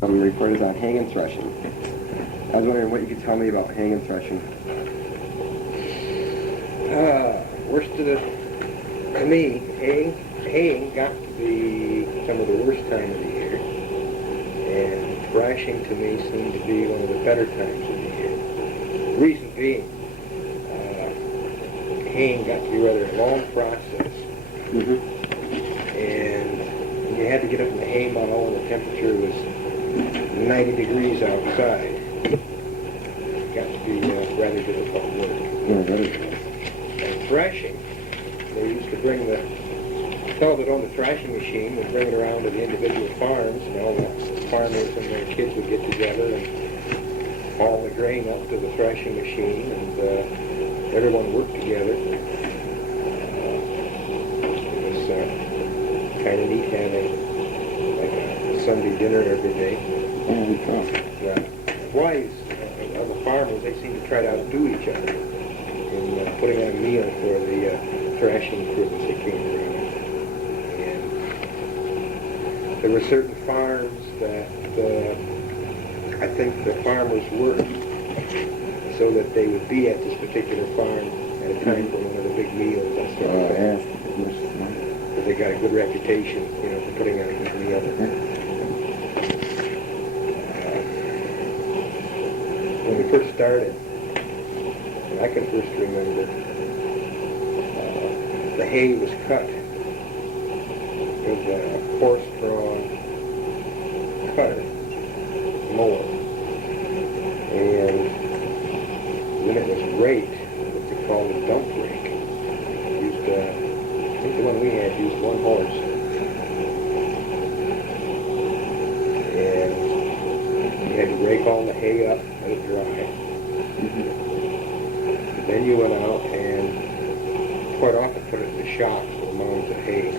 Recorded on haying and threshing. I was wondering what you could tell me about haying and threshing. Worst of the, to me, haying got to be some of the worst time of the year, and thrashing to me seemed to be one of the better times of the year. Reason being, haying got to be rather a long process, and you had to get up in the hay mow and the temperature was 90 degrees outside. It got to be rather difficult work. Yeah, that is. And thrashing, they used to bring the fellow that owned the thrashing machine would bring it around to the individual farms, and all the farmers and their kids would get together and haul the grain up to the thrashing machine, and everyone worked together. It was kind of neat having like a Sunday dinner every day. The wives of the farmers, they seemed to try to outdo each other in putting on a meal for the thrashing crews that came around. And there were certain farms that I think the farmers worked so that they would be at this particular farm at a time for one of the big meals. That sort of thing. Because they got a good reputation, for putting on a good meal. When we first started, and I can first remember, the hay was cut with a horse-drawn cutter, mower, and then it was raked, what they call a dump rake. Used, I think the one we had used one horse, and you had to rake all the hay up, let it dry. Then you went out and quite often put it in the shocks with mounds of hay,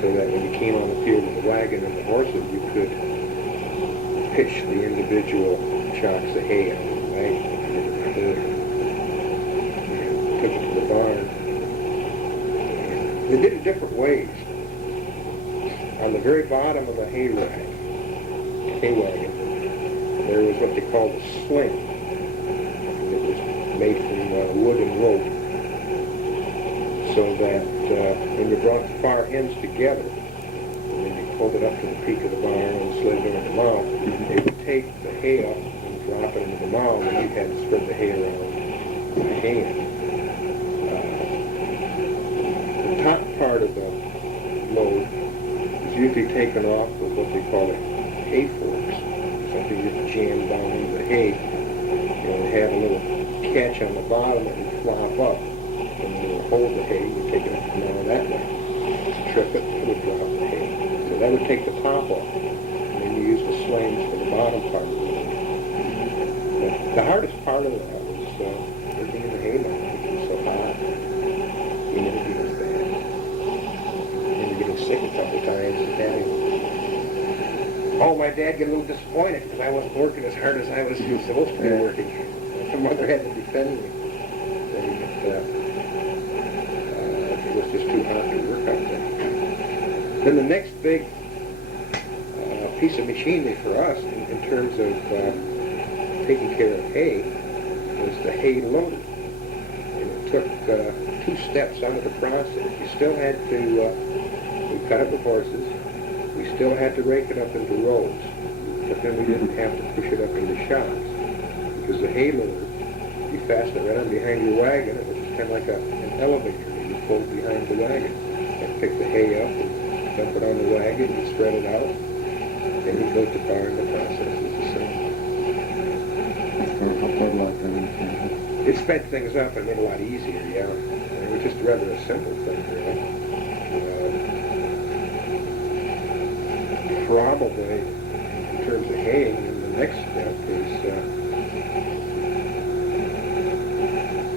so that when you came on the field with the wagon and the horses, you could pitch the individual shocks of hay out of the wagon and took it to the barn. They did it different ways. On the very bottom of a hay wagon, there was what they called a sling. It was made from wood and rope, so that when you brought the far ends together, and then you pulled it up to the peak of the barn and slid it into the mow, they would take the hay up and drop it into the mow, and you had to spread the hay around with the hand. The top part of the load is usually taken off with what they call hay forks, something you just jam down into the hay, and have a little catch on the bottom that would flop up, and you would hold the hay, you take it up and down that way, trip it, it would drop the hay. So that would take the top off, and then you use the slings for the bottom part of it. The hardest part of that was working in the hay mow, which was so hot. Humidity was bad. And getting sick a couple times and having... Oh, my dad got a little disappointed because I wasn't working as hard as I was supposed to be working. My mother had to defend me. It was just too hot to work out there. Then the next big piece of machinery for us in terms of taking care of hay was the hay loader. And it took 2 steps out of the process. You still had to, we cut it with horses. We still had to rake it up into rows, but then we didn't have to push it up into shocks, because the hay loader, you fasten it right on behind your wagon. It was just kind of like an elevator that you pulled behind the wagon. And pick the hay up and dump it on the wagon and spread it out. Then you go to the barn. The process is the same. It sped things up and made it a lot easier, yeah. It was just rather a simple thing, really. Probably, in terms of haying, the next step is,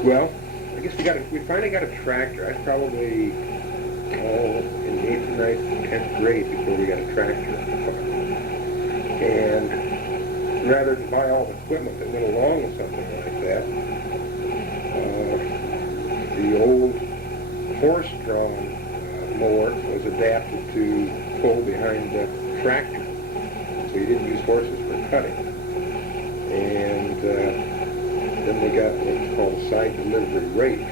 well, I guess we finally got a tractor. I was probably in 8th, 9th, 10th grade before we got a tractor at the farm. And rather than buy all the equipment that went along with something like that, the old horse-drawn mower was adapted to pull behind the tractor. so you didn't use horses for cutting. And then we got what's called a side delivery rake.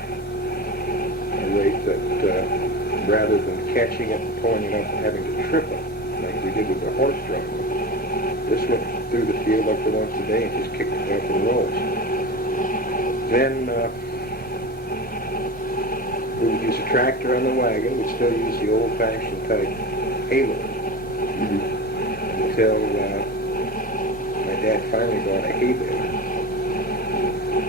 A rake that rather than catching it and pulling it up and having to trip it, like we did with the horse dragon, this went through the field up for once a day and just kicked it up and rolls. Then we would use a tractor on the wagon. We'd still use the old-fashioned type hay load until my dad finally bought a hay bale.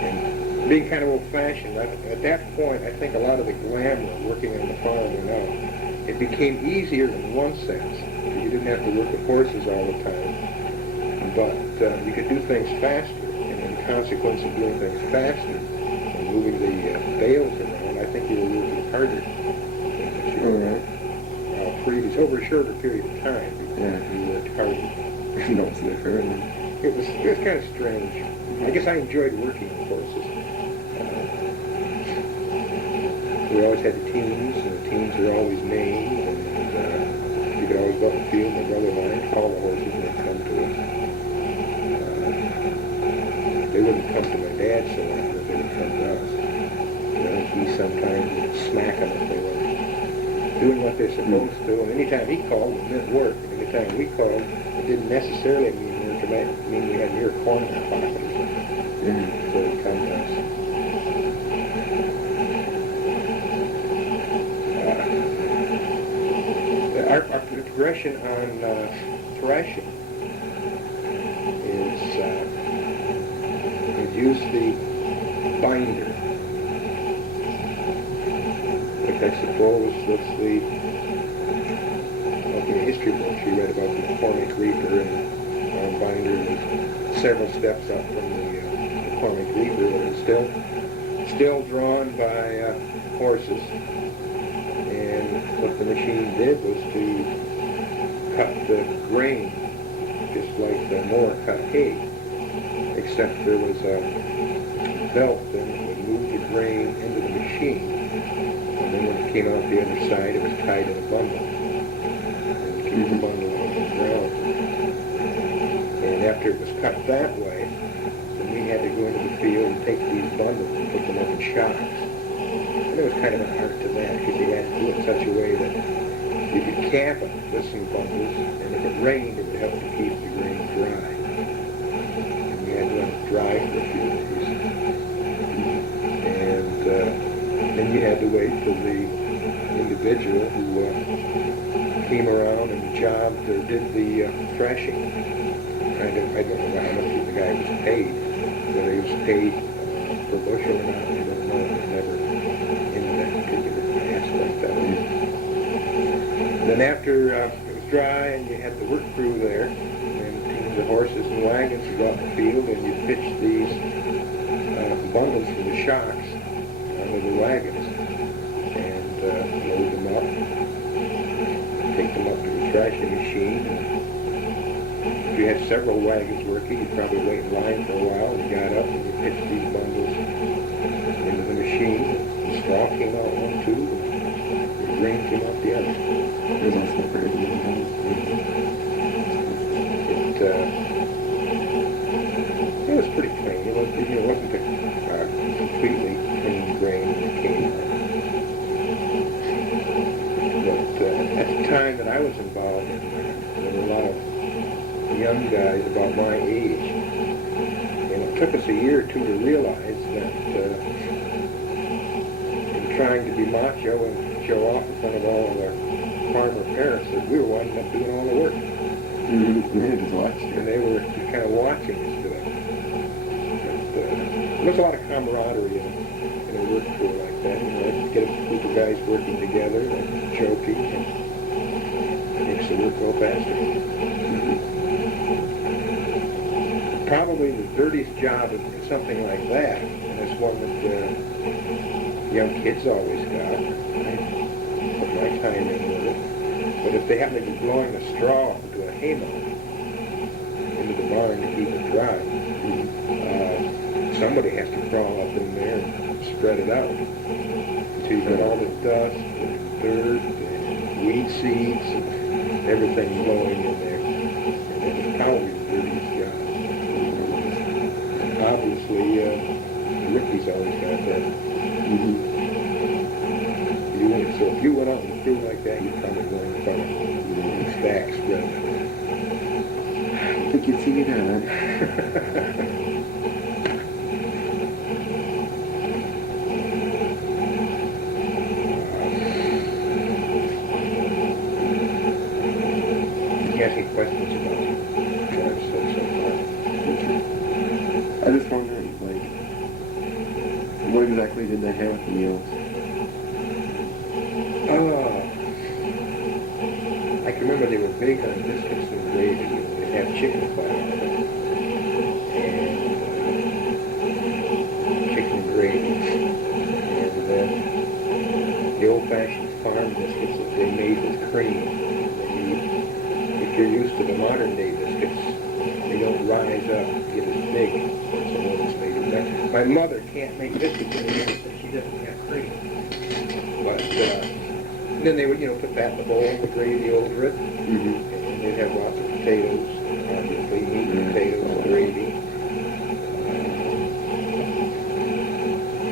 And being kind of old-fashioned, at that point, I think a lot of the glamour of working on the farm went out. It became easier in one sense. You didn't have to work with horses all the time, but you could do things faster. And in consequence of doing things faster and moving the bales around, I think you were working harder. Previous over a shorter period of time because you worked harder. No, it's different. It was kind of strange. I guess I enjoyed working with horses. We always had the teams, and the teams were always named, and you could always go out in the field. My brother and I call the horses, and they'd come to us. They wouldn't come to my dad so much, but they would come to us. He sometimes would smack them if they were doing what they're supposed to. And anytime he called, it meant work. And anytime we called, it didn't necessarily mean work. It might mean we had near corn in our pockets. So he'd come to us. Our progression on thrashing is we'd use the binder, which I suppose that's the history books you read about the McCormick Reaper and binder was several steps up from the McCormick Reaper, and still drawn by horses. And what the machine did was to cut the grain just like the mower cut hay, except there was a belt that would move the grain into the machine. And then when it came out the other side, it was tied in a bundle. And keep the bundle on the ground. And after it was cut that way, then we had to go into the field and take these bundles and put them up in shocks. And there was kind of an art to that, because you had to do it in such a way that you could cap it with some bundles, and if it rained, it would help to keep the grain dry. And we had to let it dry for a few days. And then you had to wait till the individual who came around and jobbed or did the thrashing. I don't know how much the guy was paid, whether he was paid per bushel or not. I don't know. I was never into that particular aspect of it. Then after it was dry and you had the work crew there, and teams of horses and wagons would go out in the field, and you'd pitch these bundles from the shocks onto the wagons and load them up, take them up to the thrashing machine. And if you had several wagons working, you'd probably wait in line for a while, and you got up and you pitched these bundles into the machine. The straw came out one tube, and the grain came out the other. There's also pretty good. It was pretty clean. It wasn't a completely clean grain that came out. But at the time that I was involved in there were a lot of young guys about my age. And it took us a year or two to realize that in trying to be macho and show off in front of all of our farmer parents, that we were winding up doing all the work. They just watched you. And they were just kind of watching us do it. But there's a lot of camaraderie in a work crew like that. You know, get a group of guys working together and joking, and it makes the work go faster. Probably the dirtiest job is something like that, and it's one that young kids always got. I put my time in with it. But if they happen to be blowing the straw into a haymow into the barn to keep it dry, somebody has to crawl up in there and spread it out until you got all the dust and dirt and weed seeds and everything blowing in there. And then So if you went out in the field like that, you'd probably go in front of the stack spread. I think you'd see me there, man. You ask any questions about what I've said so far? I just wondered, like, what exactly did they have at the meals? Oh, I can remember they were big on biscuits and gravy. They had chicken fat and chicken gravy. And then the old-fashioned farm biscuits that they made with cream. If you're used to the modern-day biscuits, they don't rise up and get as big as the ones made with that. My mother can't make biscuits anymore because she doesn't have cream. But then they would, put that in the bowl with gravy over it. Mm-hmm. And they'd have lots of potatoes, obviously meat and potatoes and gravy.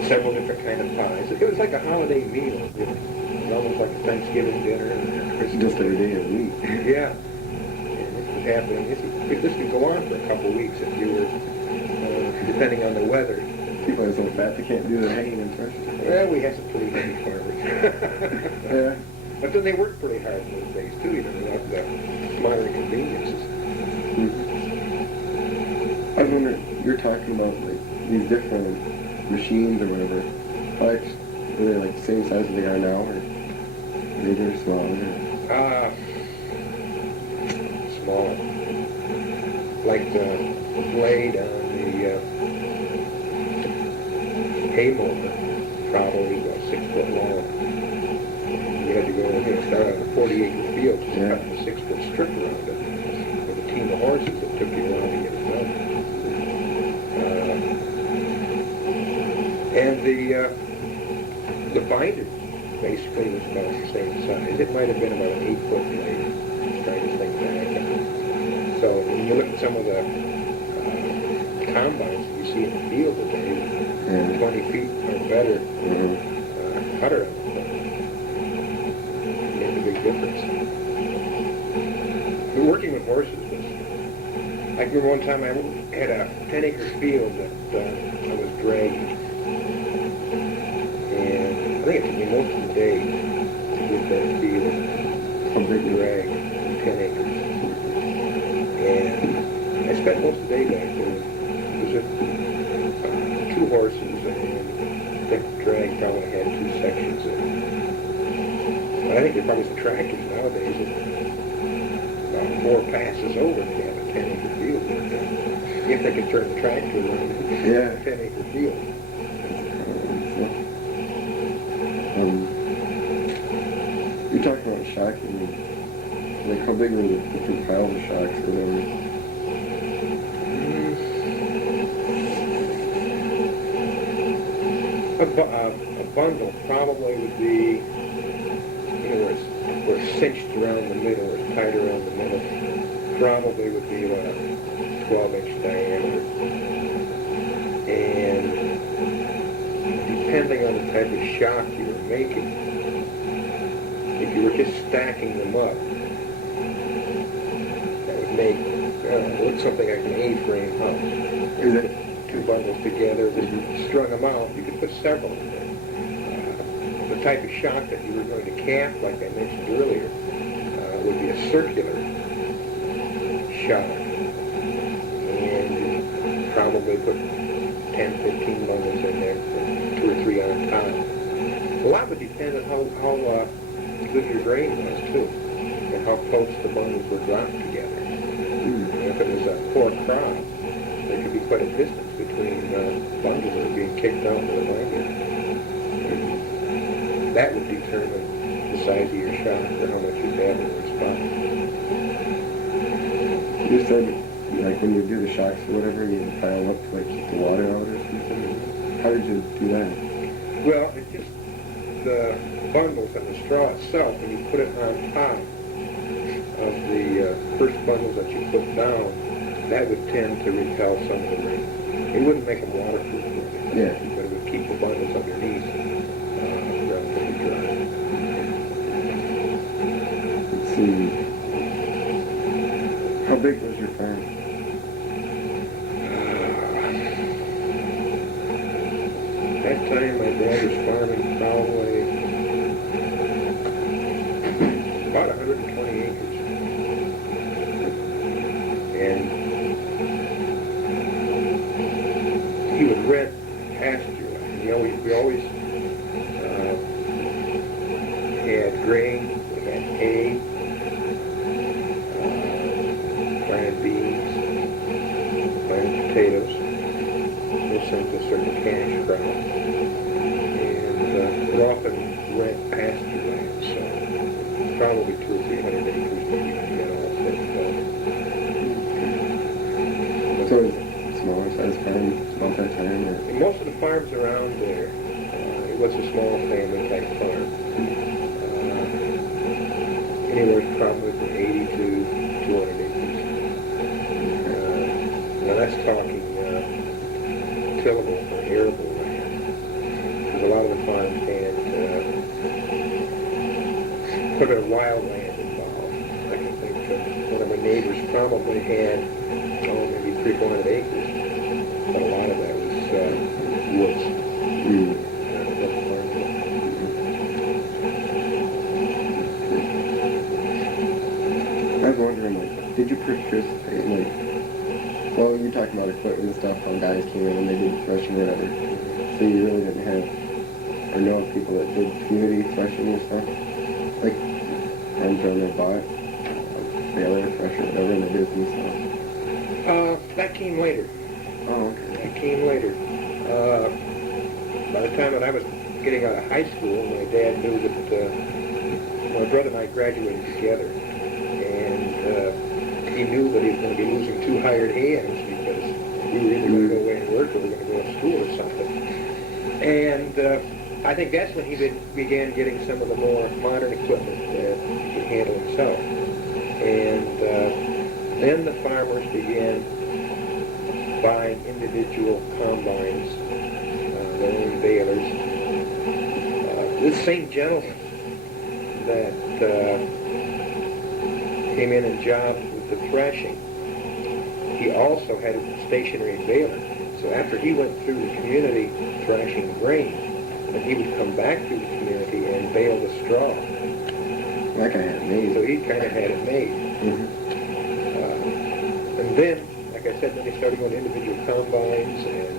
Several different kind of pies. It was like a holiday meal. It was almost like a Thanksgiving dinner and a Christmas Just every day of the week. Yeah. And this was happening. This could go on for a couple of weeks if you were, depending on the weather. People are so fat they can't do the hanging and thrashing. Well, we had some pretty heavy farmers. Yeah. But then they worked pretty hard in those days, too, without the modern conveniences. Mm-hmm. I was wondering, you're talking about, like, these different machines or whatever. How much were they, like, the same size as they are now, or bigger, smaller? Smaller. Like the blade on the hay mower, probably about 6 foot long. You had to go and start on a 40-acre field, just Yeah. cutting a 6-foot strip around it with a team of horses that took you around to get it done. And the binder basically was about the same size. It might have been about an 8-foot blade. Just trying to think back. So when you look at some of the combines that you see in the field today, 20 feet or better cutter made a big difference. Working with horses was, I remember one time I had a 10-acre field that I was dragging. And I think it took me most of the day to get that field from big drag 10 acres. And I spent most of the day back there. It was just 2 horses, and I think the drag probably had 2 sections in it. But I think there probably some tractors nowadays that about 4 passes over they have a 10-acre field. If they could turn the tractor around a 10-acre field. You're talking about shocking, like how big are the different piles of shocks or whatever? A bundle probably would be, where it's cinched around the middle, or it's tied around the middle. Probably would be about a 12-inch diameter. And depending on the type of shock you were making, if you were just stacking them up, that would make something like an A-frame house. Is it? 2 bundles together, just strung them out, you could put several in there. The type of shock that you were going to cap, like I mentioned earlier, would be a circular shock. And you'd probably put 10, 15 bundles in there, 2 or 3 on top. A lot would depend on how good your grain was, too, and how close the bundles were dropped together. If it was a poor crop, there could be quite a distance between bundles that were being kicked out of the binder. That would determine the size of your shock or how much you have in your spot. You said, like, when you do the shocks or whatever, you pile up to, like, keep the water out or something? How did you do that? Well, it's just the bundles and the straw itself, when you put it on top of the first bundles that you put down, that would tend to repel some of the rain. It wouldn't make them waterproof, but it would keep the bundles underneath relatively dry. see. How big was your farm? That time my dad was farming probably about 120 acres. And he would rent pasture land. We always had grain, we had hay, planted beans, planted potatoes, or some certain cash crop. And we often rent pasture land, so probably 200 or 300 acres maybe to get all set up. So it was a smaller size farm, small that time, or? And most of the farms around there, it was a small family type farm. Anywhere probably from 80 to 200 acres. Now that's talking tillable or arable land. Because a lot of the farms had quite a bit of wild land involved. I can think one of my neighbors probably had, maybe 300-400 acres. But a lot of that was woods. I was wondering, like, did you participate, like, well, you're talking about equipment and stuff, how guys came in and they did threshing or whatever, so you really didn't have, or know of people that did community threshing and stuff? Like, friends around there bought a baler, thresher, whatever, and they did themselves? That came later. Oh, okay. That came later. By the time that I was getting out of high school, my dad knew that my brother and I graduated together. He knew that he was going to be losing 2 hired hands because we were either going to go away and work or we were going to go to school or something. And I think that's when he began getting some of the more modern equipment that he could handle himself. And then the farmers began buying individual combines, their own balers. This same gentleman that came in and jobbed with the thrashing, he also had a stationary baler. So after he went through the community thrashing grain, then he would come back to the community and bale the straw. That guy had it made. So he kind of had it made. And then, like I said, then they started going to individual combines and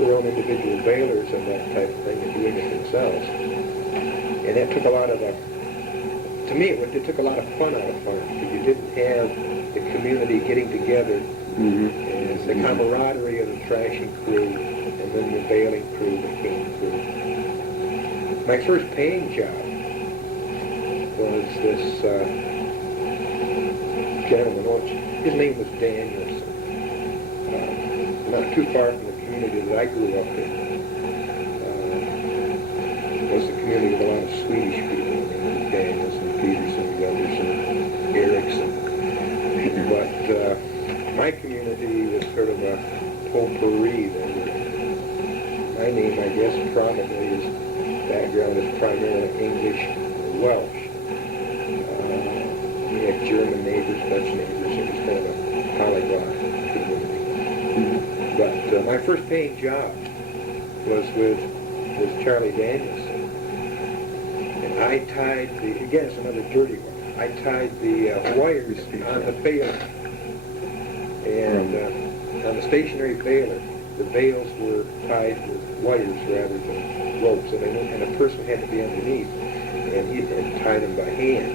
their own individual balers and that type of thing and doing it themselves. And that took a lot of to me, it took a lot of fun out of farming because you didn't have the community getting together and the camaraderie of the thrashing crew and then the baling crew, the cane crew. My first paying job was this gentleman, his name was Danielson. Not too far from the community that I grew up in. It was the community with a lot of Swedish people, Danielson, Peterson, Gunderson, Erickson. But my community was sort of a potpourri. My name, I guess, probably is background is primarily English or Welsh. We had German neighbors, Dutch neighbors. It was kind of a polyglot community. But my first paying job was with Charlie Danielson. I tied again, it's another dirty one. I tied the wires on the baler. And on the stationary baler, the bales were tied with wires rather than ropes. And a person had to be underneath, and he had tied them by hand.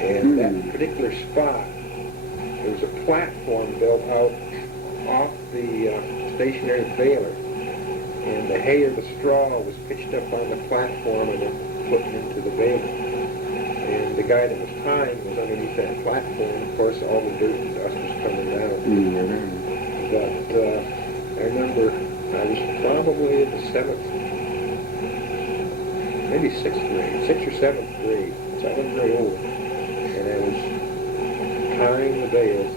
And that particular spot, there was a platform built out off the stationary baler. And the hay or the straw was pitched up on the platform and then put into the baler. And the guy that was tying was underneath that platform. Of course, all the dirt and dust was coming down. But I remember I was probably in the 7th, maybe 6th grade, 6th or 7th grade. So I wasn't very old. And I was tying the bales.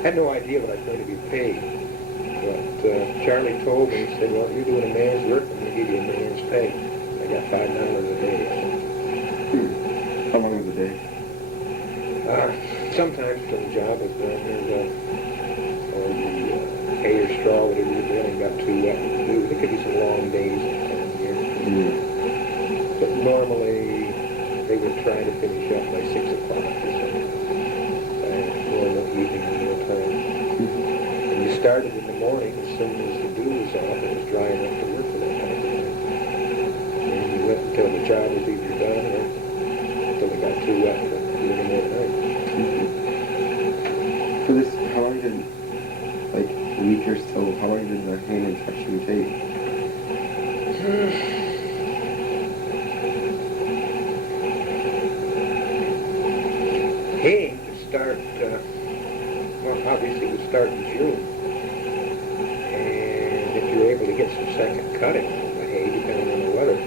I had no idea what I was going to be paid. But Charlie told me, he said, well, you're doing a man's work, I'm going to give you a man's pay. I got $5 a day. How long was the day? day? Sometimes when the job is done, or the hay or straw, whatever you're doing, got too wet to do. There could be some long days down here. But normally, they would try to finish up by 6 o'clock or something. Normal evening meal time. And you started in the morning as soon as the dew was off and it was dry enough to work for that time. And you went until the job was either done or until it got too wet to do anymore at night. For this, how long did, like, a week or so, how long did the haying and threshing take? Haying to start, well, obviously it would start in June. And if you're able to get some second cutting on the hay, depending on the weather,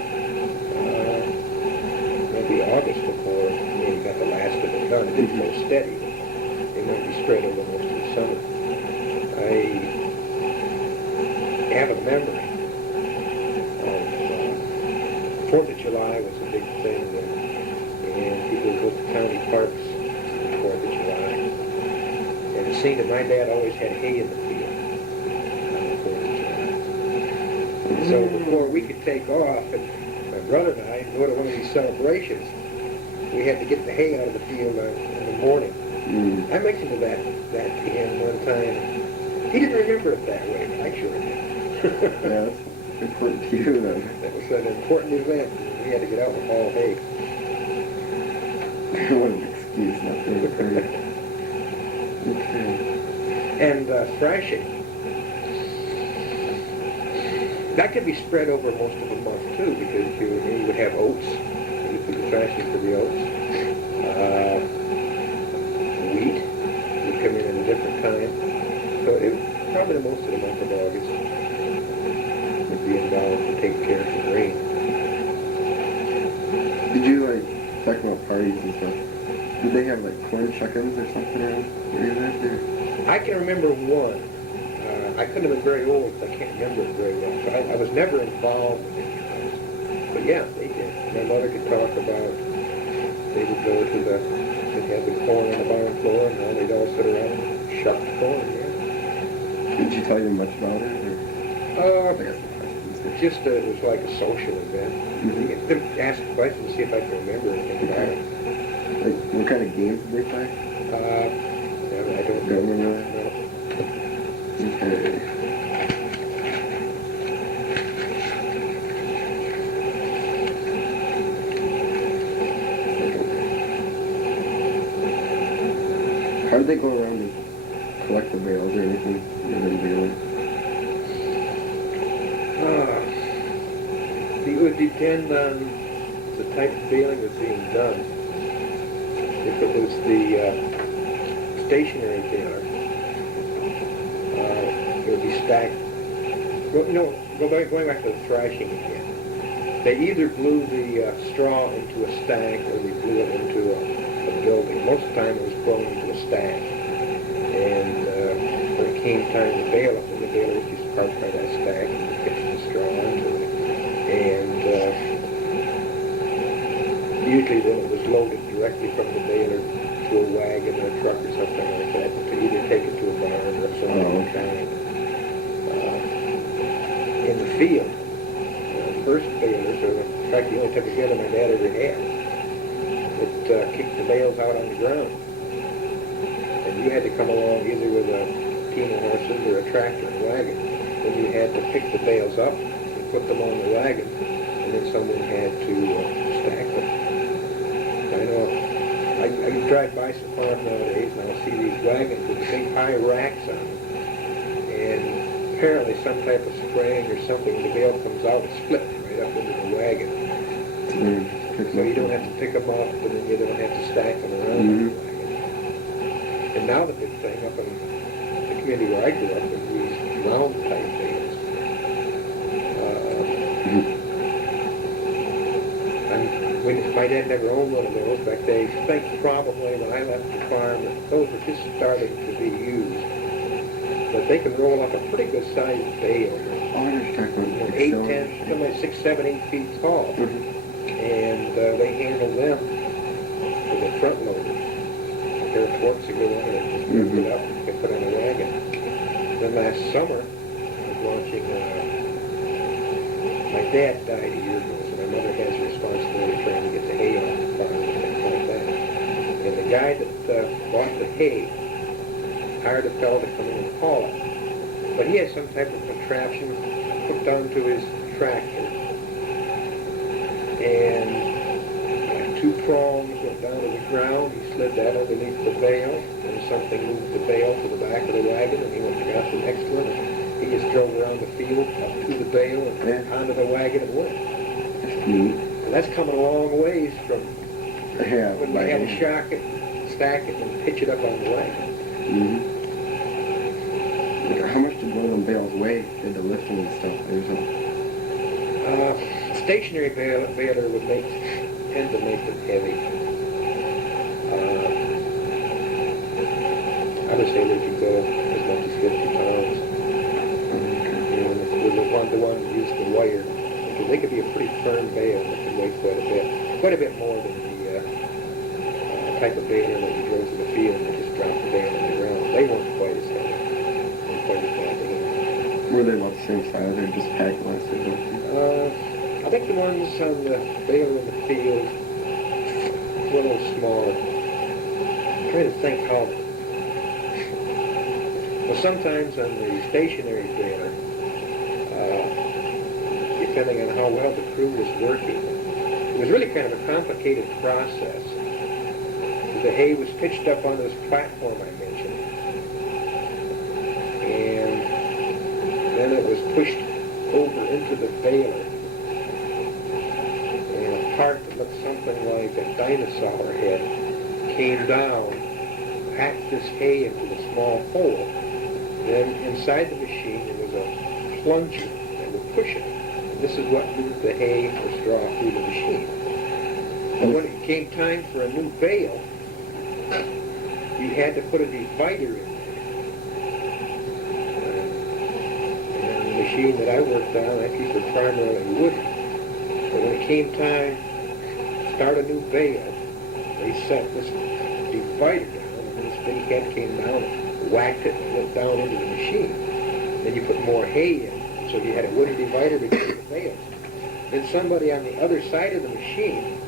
it'll be August before you got the last of it done. It didn't go steady. They won't be spread over most of the summer. I have a memory of 4th of July was a big thing then, and people would go to county parks on 4th of July. And it seemed that my dad always had hay in the field on the 4th of July. So before we could take off, and my brother and I go to one of these celebrations, we had to get the hay out of the field in the morning. I mentioned that to him one time. He didn't remember it that way, but I sure did. Yeah, that's important to you then. That was an important event. We had to get out and haul hay. What an excuse not to occur. Okay. And thrashing. That could be spread over most of a month too, because you would have oats. You could be thrashing for the oats. Wheat would come in at a different time. So it probably most of the month of August would be involved to take care of the rain. Did you, like, talk about parties and stuff? Did they have, like, corn shuckins or something around where you lived? Or? I can remember one. I couldn't have been very old, so I can't remember it very well. So I was never involved with it. But yeah, they did. My mother could talk about, they would go to they'd have the corn on the barn floor, and they'd all sit around and shuck the corn, yeah. Did she tell you much about it? Or? I guess the questions. Just it was like a social event. You get to ask questions, see if I can remember anything about it. Like, what kind of games did they play? I don't remember that? No. Okay. How did they go around and collect the bales or anything? It would depend on the type of baling that's being done. If it was the stationary baler, it would be stacked. Well, no, going back to the thrashing again. They either blew the straw into a stack or they blew it into a building. Most of the time it was blown into a stack. And when it came time to bale it, the baler was just parked by that stack and pitched the straw onto it. And usually then it was loaded directly from the baler to a wagon or a truck or something like that to either take it to a barn or something kind. In the field, first balers, or in fact the only type of baler my dad ever had, would kick the bales out on the ground. And you had to come along either with a team of horses or a tractor and wagon. Then you had to pick the bales up and put them on the wagon, and then someone had to stack them. I know I drive by some farms nowadays and I'll see these wagons with big high racks on them. And apparently some type of spring or something, the bale comes out and splits right up into the wagon. So you don't have to pick them up, but then you don't have to stack them around the wagon. And now the big thing up in the community where I grew up is these round type bales. My dad never owned one of those, but I think probably when I left the farm that those were just starting to be used. But they can roll up a pretty good sized bale. 8, 10, something like 6, 7, 8 feet tall. And they handle them with a front loader. A pair of forks that go on it, just lift it up and get put on a wagon. Then last summer, I was launching, my dad died a year ago, so my mother has the responsibility of trying to get the hay off the farm and things like that. And the guy that bought the hay hired a fellow to come in and haul it. But he had some type of contraption hooked onto his tractor. And two prongs went down to the ground. He slid that underneath the bale, and something moved the bale to the back of the wagon, and he went and got the next one. And he just drove around the field up to the bale and onto the wagon and went. And that's coming a long ways from when we had to shock it, stack it, and pitch it up on the wagon. How much did one of them bales weigh? Did the lifting and stuff? Stationary baler would tend to make them heavy. I would say they could go as much as 50 pounds. You know, with the one that used the wire, they could be a pretty firm bale that can weigh quite a bit more than the type of baler that you drove to the field and just dropped the bale on the ground. They weren't quite as heavy. Were they about the same size or just packed less? I think the ones on the baler in the field were a little smaller. I'm trying to think how. Well, sometimes on the stationary baler, depending on how well the crew was working, it was really kind of a complicated process. The hay was pitched up on this platform I mentioned, and then it was pushed over into the baler, and a part that looked something like a dinosaur head came down, packed this hay into a small hole. Then inside the machine there was a plunger that would push it. And this is what moved the hay or straw through the machine. And when it came time for a new bale, you had to put a divider in. The machine that I worked on, that piece was primarily wood. But when it came time to start a new bale, they set this divider down, and this big head came down and whacked it and went down into the machine. Then you put more hay in, so you had a wooden divider between the bales. Then somebody on the other side of the machine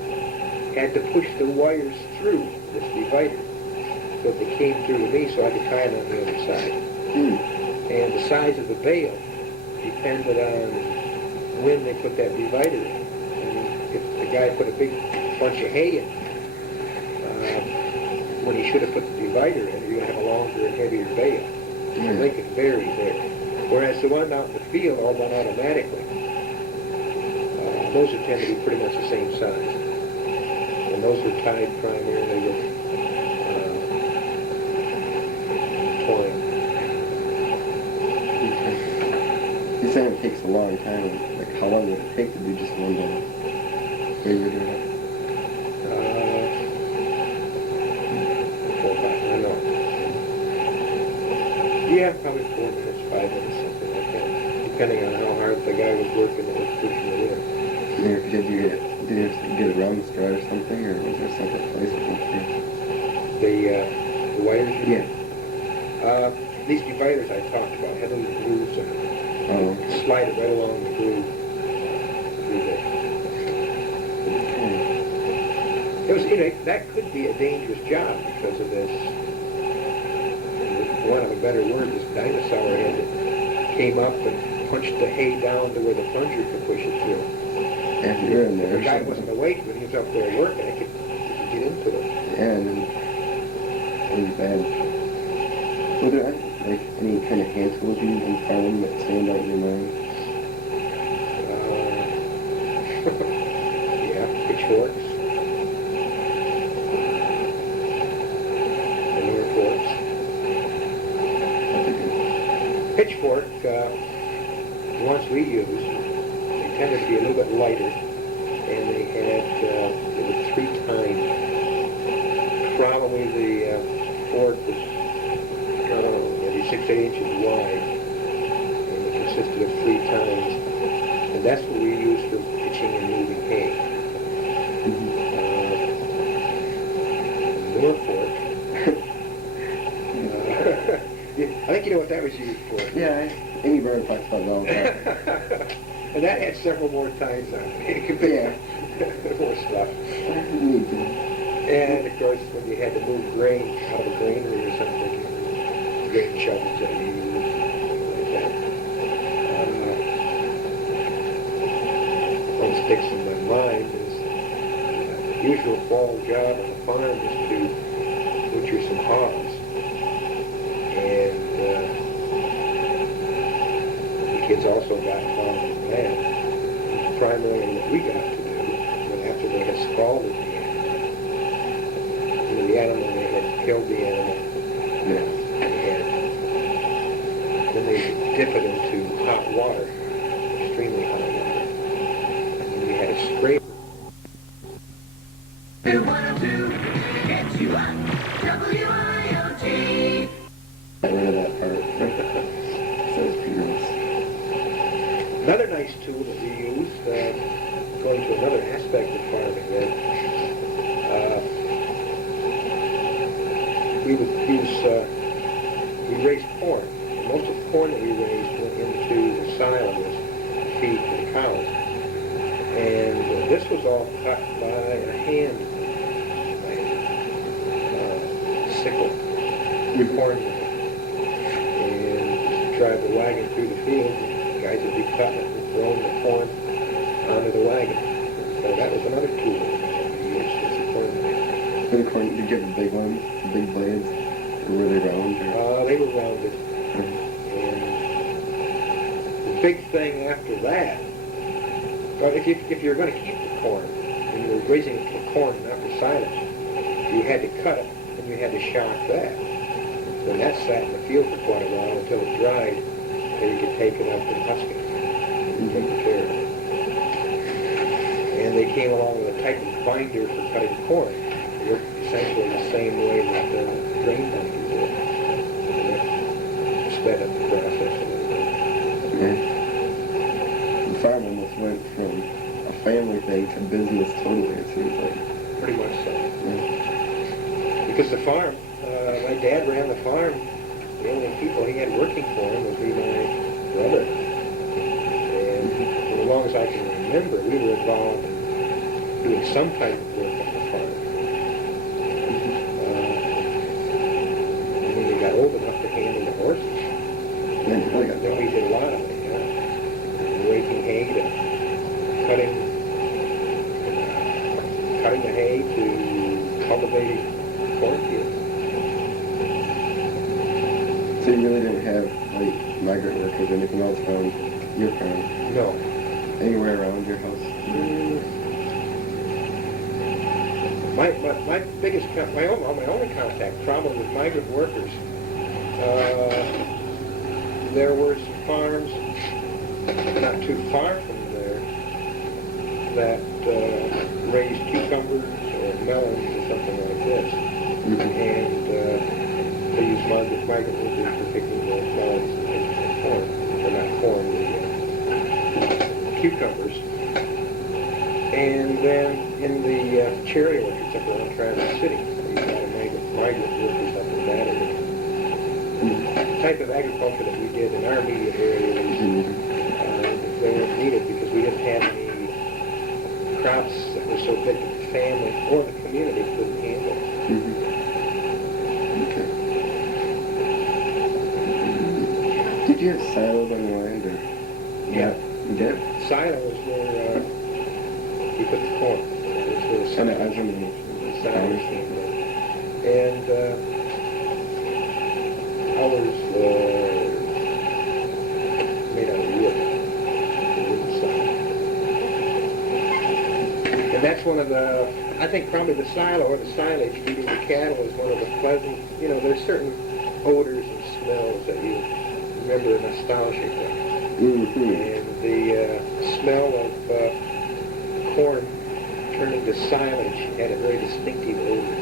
had to push the wires through this divider so that they came through to me so I could tie them on the other side. And the size of the bale depended on when they put that divider in. And if the guy put a big bunch of hay in, when he should have put the divider in, you're going to have a longer and heavier bale. So they could vary there. Whereas the one out in the field all done automatically, those would tend to be pretty much the same size. And those were tied primarily with twine. You said it takes a long time. Like, how long would it take to do just one bale? Where you were doing it? Yeah, probably 4 minutes, 5 minutes, something like that. Depending on how hard the guy was working and was pushing it in. Did you have to get around the straw or something, or was there some place it went through? The wires? Yeah. These dividers I talked about had little grooves in them. Slide it right along the groove through there. It was, that could be a dangerous job because of this, for want of a better word, this dinosaur head that came up and punched the hay down to where the plunger could push it through. And you're in there. The guy wasn't awake when he was up there working. I could get into it. Yeah, and it was bad. Were there any kind of hand tools you used in farm that stand out in your mind? Yeah, pitchforks. Pitchfork, the ones we used, they tended to be a little bit lighter, and they were 3 times. Probably the fork was, maybe 6 to 8 inches wide, and it consisted of 3 times, and that's what we used for pitching and moving hay. manure fork. I think you know what that was used for. Yeah, Amy Byrne talks about it all the time. And that had several more tines on it. Yeah. More stuff. Me too. And of course, when you had to move grain out of a granary or something, grain shovels that you used, like that. One sticks and then lime is the usual fall job on the farm is to butcher some hogs. And the kids also got involved in that. Primarily what we got to do, when after they had scalded the animal, they had killed the animal, Yeah. and then they dip it into hot water, extremely hot water, and we had to scrape. Got rid of that part. So it's pretty nice. Another nice tool that we used, going to another aspect of farming, that we would use, we raised corn. Most of the corn that we raised went into the silo as feed for the cows. And this was all cut by a hand sickle, corn, and drive the wagon through the field. The guys would be cutting it and throwing the corn onto the wagon. So that was another tool that we used to support it. For the corn, did you have the big ones, the big blades? Or were they round? Or? They were rounded. And the big thing after that, well, if you're going to keep the corn, and you were raising it for corn not for silage, you had to cut it, and you had to shock that. Then that sat in the field for quite a while until it dried, then you could take it up and husk it and take care of it. And they came along with a type of binder for cutting corn. They worked essentially the same way that the grain binder did. Sped up the process a little bit. Yeah. The farm almost went from a family thing to business totally, it seems like. Pretty much so. Yeah. Because the farm, my dad ran the farm. The only people he had working for him would be my brother. And for as long as I can remember, we were involved in doing some type of work on the farm. And when we got old enough to handle the horses, Man, you really got then we did a lot of it, raking hay to cutting the hay to cultivating cornfields. So you really didn't have, like, migrant workers or anything else around your farm? No. Anywhere around your house? My biggest, my only contact problem with migrant workers, there were some farms not too far from there that raised cucumbers or melons or something like this. And they used migrant workers for picking the melons and corn, or not corn, the cucumbers. And then in the cherry orchards up around Traverse City, we had migrant workers up in that area. The type of agriculture that we did in our immediate area was they weren't needed because we didn't have any crops that were so big that the family or the community couldn't handle. Okay. Did you have silos on the land, or? Yeah. You did? Silo was where we put the corn. It was where the And I silos mean, came from. And ours made out of wood. Wooden silo. And that's one of the, I think probably the silo or the silage feeding the cattle is one of the pleasant, there's certain odors and smells that you remember nostalgically. And the smell of corn turning to silage had a very distinctive odor.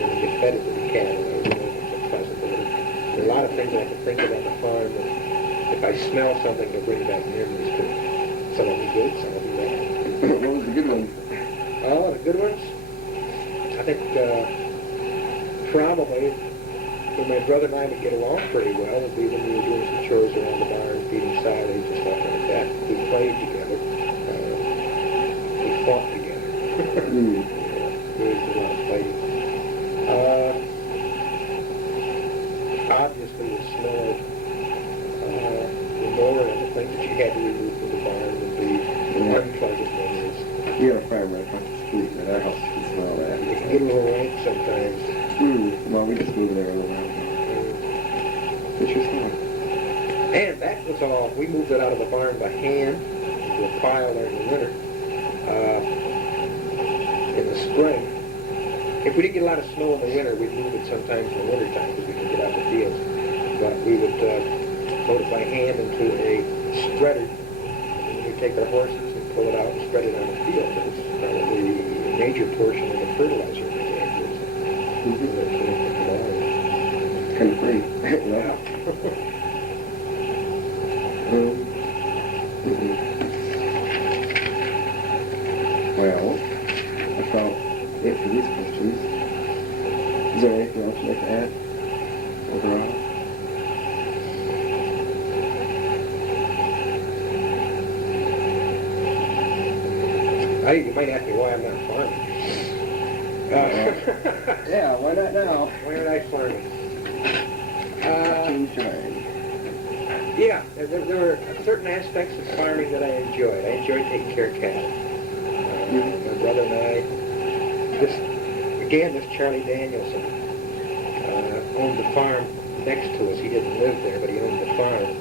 When you fed it to the cattle, it was a pleasant odor. There are a lot of things I can think of on the farm that if I smell something, it'll bring back memories to me. Some of them good, some of them bad. What was the good one? Oh, the good ones? I think probably when my brother and I would get along pretty well would be when we were doing some chores around the barn, feeding silage and stuff like that. We played together. We fought together. There was a lot of fighting. Obviously, the snow, the mower and the things that you had to remove from the barn would be unpleasant memories. We have a farm right across the street, and our house can smell that. It can get a little rank sometimes. Well, we just moved there a little while ago. It's just like... And that was all. We moved it out of the barn by hand into a pile there in the winter. In the spring, if we didn't get a lot of snow in the winter, we'd move it sometimes in the winter time because we could get out the fields. But we would load it by hand into a spreader, and then we'd take our horses and pull it out and spread it on the field. It was probably a major portion of the fertilizer in the land. It's kind of free. Yeah. Well, about it for these questions. Is there anything else you'd like to add? Overall? You might ask me why I'm not farming. Yeah, why not now? Why aren't I farming? Change time. Yeah, there were certain aspects of farming that I enjoyed. I enjoyed taking care of cattle. My brother and I, this Charlie Danielson, owned the farm next to us. He didn't live there, but he owned the farm.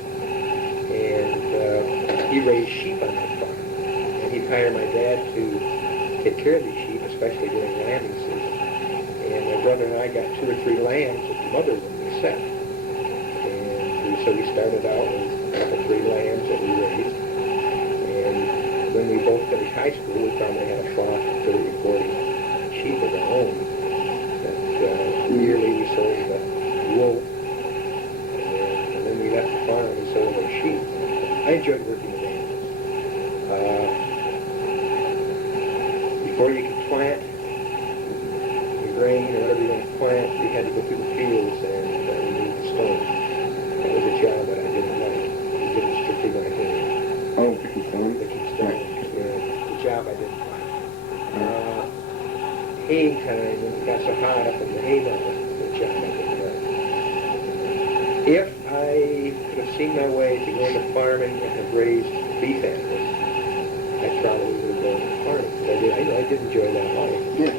And he raised sheep on that farm. And he'd hire my dad to take care of these sheep, especially during lambing season. And my brother and I got 2 or 3 lambs that the mother wouldn't accept. And so we started out with 3 lambs that we raised. And when we both finished high school, we probably had a flock of 30 or 40 sheep of our own. That yearly we sold the wool. And then we left the farm and sold our sheep. I enjoyed working with animals. Before you could plant the grain or whatever you want to plant, you had to go through the fields and remove the stones. That was a job that I didn't like. It didn't strictly my hand. Oh, picking stones? Picking stones. The job I didn't like. Haying time, when it got so hot up in the hay meadow, the job I didn't like. If I could have seen my way to go into farming and have raised beef animals, I probably would have gone into farming. I did enjoy that life. Yeah.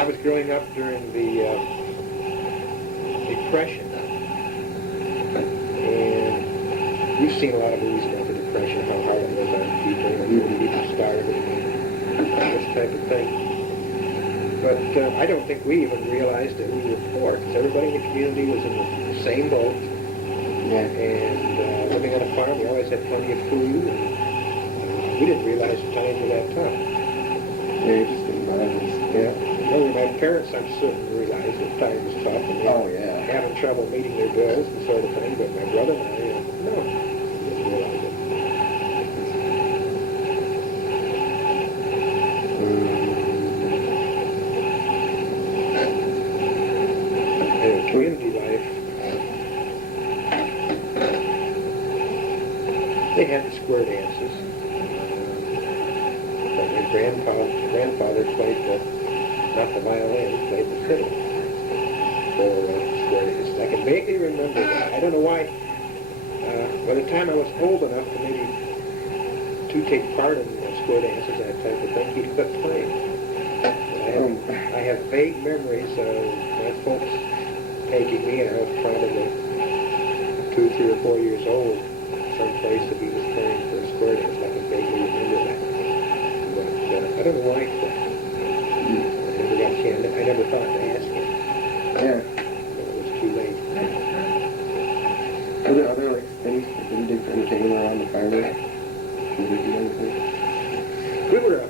I was growing up during the Depression, and we've seen a lot of movies about the Depression, how hard it was on people, and people starved, and this type of thing. But I don't think we even realized that we were poor, because everybody in the community was in the same boat. Yeah. And living on a farm, we always had plenty of food, and we didn't realize the times of that time. Yeah, you just didn't realize. Yeah. Well, my parents, I'm certain, realized that times was tough, and they were having trouble meeting their bills and sort of thing, but my brother and I, no, didn't realize it. Community life, they had the square dances. But my grandfather played not the violin, played the fiddle for square dances. I can vaguely remember that. I don't know why. By the time I was old enough to maybe to take part in square dances, that type of thing, he quit playing. I have vague memories of my folks taking me, and I was probably 2, 3, or 4 years old, someplace that he was playing for a square dance. I can vaguely remember that. But I don't know why I quit. I never got a chance. I never thought to ask him. Yeah. But it was too late. Were there other things that you did for entertainment around the farm? We were,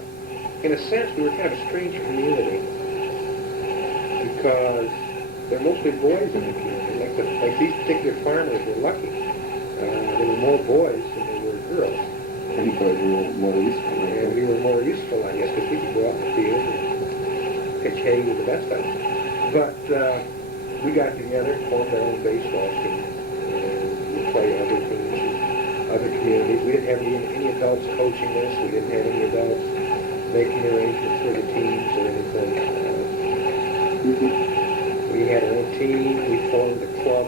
in a sense, we were kind of a strange community because there were mostly boys in the community. Like these particular farmers were lucky. There were more boys than there were girls. And boys were more useful. And we were more useful, I guess, because we could go out in the field and pitch hay with the best of them. But we got together, formed our own baseball team, and we played other teams in other communities. We didn't have any adults coaching us. We didn't have any adults making arrangements for the teams or anything. We had our own team. We formed a club.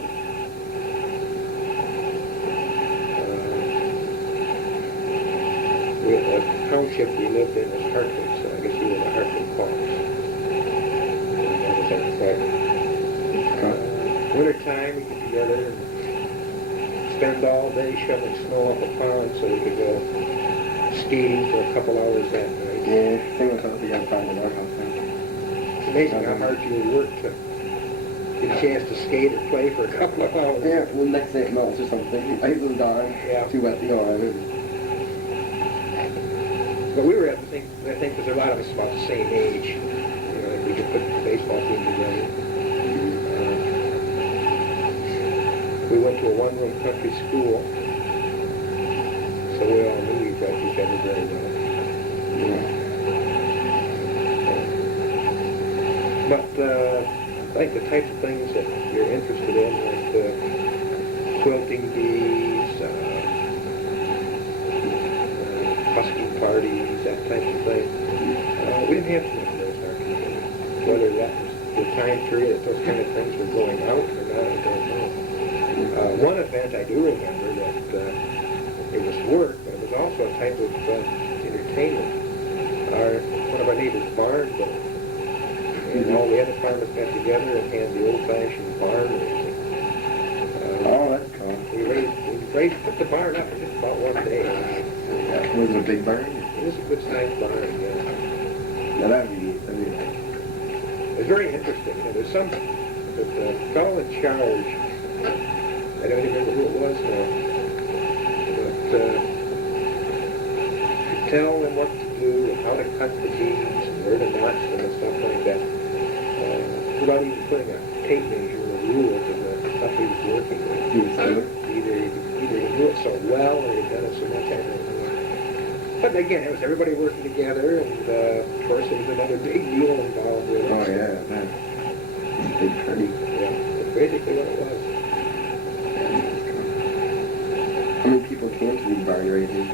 The township we lived in was Hartford, so I guess we were the Hartford Parks. Wintertime, we get together and spend all day shoveling snow off the pond so we could go skating for a couple hours that night. Yeah, same with us. We got found in our house now. It's amazing how hard you would work to get a chance to skate or play for a couple of hours. Yeah, well, next day it melts or something. Ice is gone. Yeah. Too wet to go on it. But we were at the thing, I think, because a lot of us about the same age. You know, like we could put the baseball team together. We went to a one-room country school, so we all knew each other very well. Yeah. But like the types of things that you're interested in, like quilting bees, husky parties, that type of thing. We didn't have too much of those in our community. Whether that was the time period that those kind of things were going out or not, I don't know. One event I do remember that it was work, but it was also a type of entertainment. One of our neighbors' barn built. And all the other farmers got together and had the old-fashioned barn raising. Oh, that's cool. We put the barn up in just about one day. Yeah, was it a big barn? It was a good-sized barn, yeah. Yeah, that'd be neat. That'd be nice. It was very interesting. There's some fellow in charge. I don't even remember who it was now. But could tell them what to do and how to cut the beans and where to notch them and stuff like that. Without even putting a tape measure or a ruler to the stuff he was working with. He was good. Either he knew it so well or he'd done it so much, I don't know. But again, it was everybody working together, and of course there was another big deal involved with it. Oh, yeah, man. It's a big party. Yeah, that's basically what it was. How many people came to these barn raisings?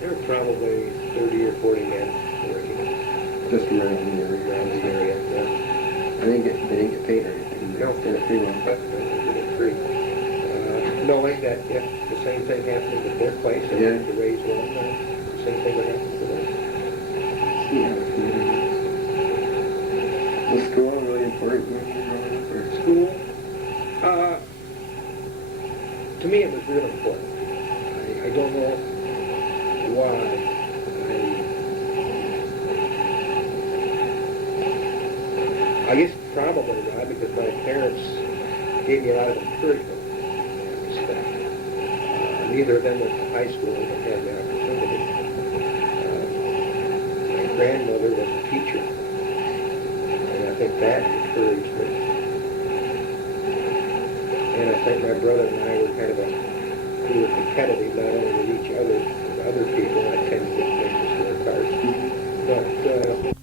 There were probably 30 or 40 men working Just from around the area. around the area. Yeah. They didn't get paid or anything. No, They got free one. but they did it free. Knowing that if the same thing happened at their place, they Yeah. wanted to raise one, the same thing would happen to them. Yeah. Was school really important when you were growing up? Or School, to me it was really important. I don't know why. I guess probably why, because my parents gave me a lot of encouragement in that respect. Neither of them went to high school and had the opportunity. My grandmother was a teacher, and I think that encouraged me. And I think my brother and I were kind of we were competitive, not only with each other, but with other people. I tended to get things to our cars. But